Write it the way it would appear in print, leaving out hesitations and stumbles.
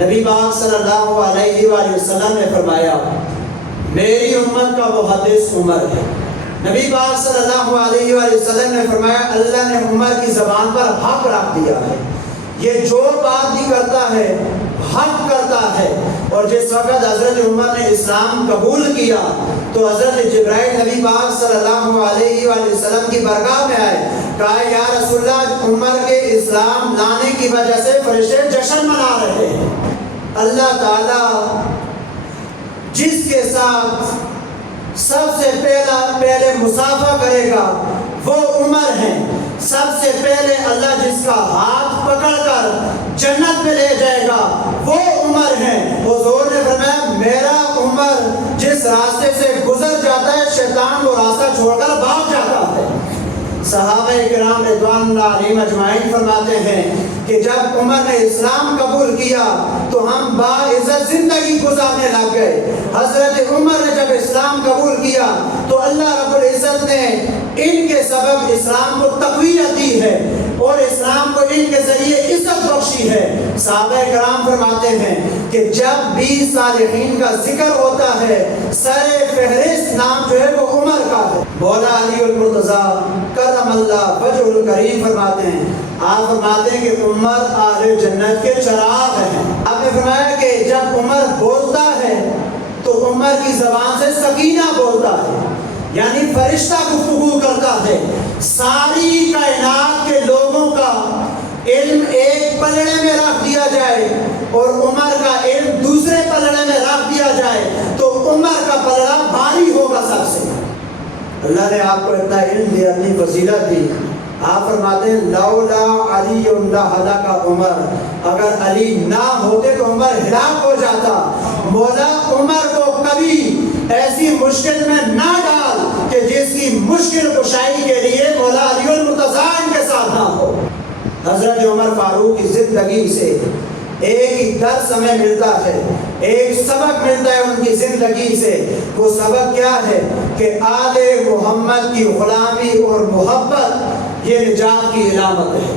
نبی پاک صلی اللہ علیہ وآلہ وسلم نے فرمایا میری امت کا محدث عمر ہے۔ نبی پاک صلی اللہ علیہ وآلہ وسلم نے فرمایا اللہ نے عمر کی زبان پر حق رکھ دیا ہے، یہ جو بات بھی کرتا ہے حق کرتا ہے۔ اور جس وقت حضرت عمر نے اسلام قبول کیا تو حضرت جبرائیل نبی پاک صلی اللہ علیہ وآلہ وسلم کی بارگاہ میں آئے، کہا یا رسول اللہ عمر کے اسلام لانے کی وجہ سے فرشتے جشن منا رہے ہیں۔ اللہ تعالیٰ جس کے ساتھ سب سے پہلے مصافحہ کرے گا وہ عمر ہے۔ سب سے پہلے اللہ جس کا ہاتھ پکڑ کر جنت میں لے جائے گا وہ عمر ہے۔ حضور نے فرمایا میرا عمر جس راستے سے گزر جاتا ہے شیطان وہ راستہ چھوڑ کر بھاگ جاتا ہے۔ صحابہ کرام رضوان اللہ علیہم اجمعین فرماتے ہیں کہ جب عمر نے اسلام قبول کیا تو ہم باعزت زندگی گزارنے لگ گئے۔ حضرت عمر نے جب اسلام قبول کیا تو اللہ رب العزت نے ان کے سبب اسلام کو تقویت دی ہے اور اسلام کو ان کے ذریعے عزت بخشی ہے۔ صحابہ کرام فرماتے ہیں کہ جب بھی صالحین کا ذکر ہوتا ہے سر فہرست نام جو ہے وہ عمر کا ہے۔ مولا علی المرتضیٰ کرم اللہ وجہ الکریم فرماتے ہیں، آپ فرماتے ہیں کہ عمر اہل جنت کے چراغ ہیں۔ آپ نے فرمایا کہ جب عمر بولتا ہے تو عمر کی زبان سے سکینہ بولتا ہے، یعنی فرشتہ گفتگو کرتا ہے۔ ساری کائنات کے لوگوں کا علم ایک پلڑے میں رکھ دیا جائے اور عمر کا علم دوسرے پلڑے میں رکھ دیا جائے تو عمر کا پلڑا بھاری ہوگا سب سے۔ اللہ نے آپ کو اتنا علم دیا، اتنی فضیلت دی۔ آپ فرماتے ہیں لولا علی لہلک عمر، اگر علی نہ ہوتے تو عمر ہلاک ہو جاتا۔ مولا عمر کو کبھی ایسی مشکل میں نہ ڈال کہ جس کی مشکل کشائی کے لیے مولا علی المرتضیٰ ان کے ساتھ نہ ہو۔ حضرت عمر فاروق کی زندگی سے ایک ہی درس ہمیں ملتا ہے، ایک سبق ملتا ہے ان کی زندگی سے۔ وہ سبق کیا ہے کہ آل محمد کی غلامی اور محبت یہ نجات کی علامت ہے۔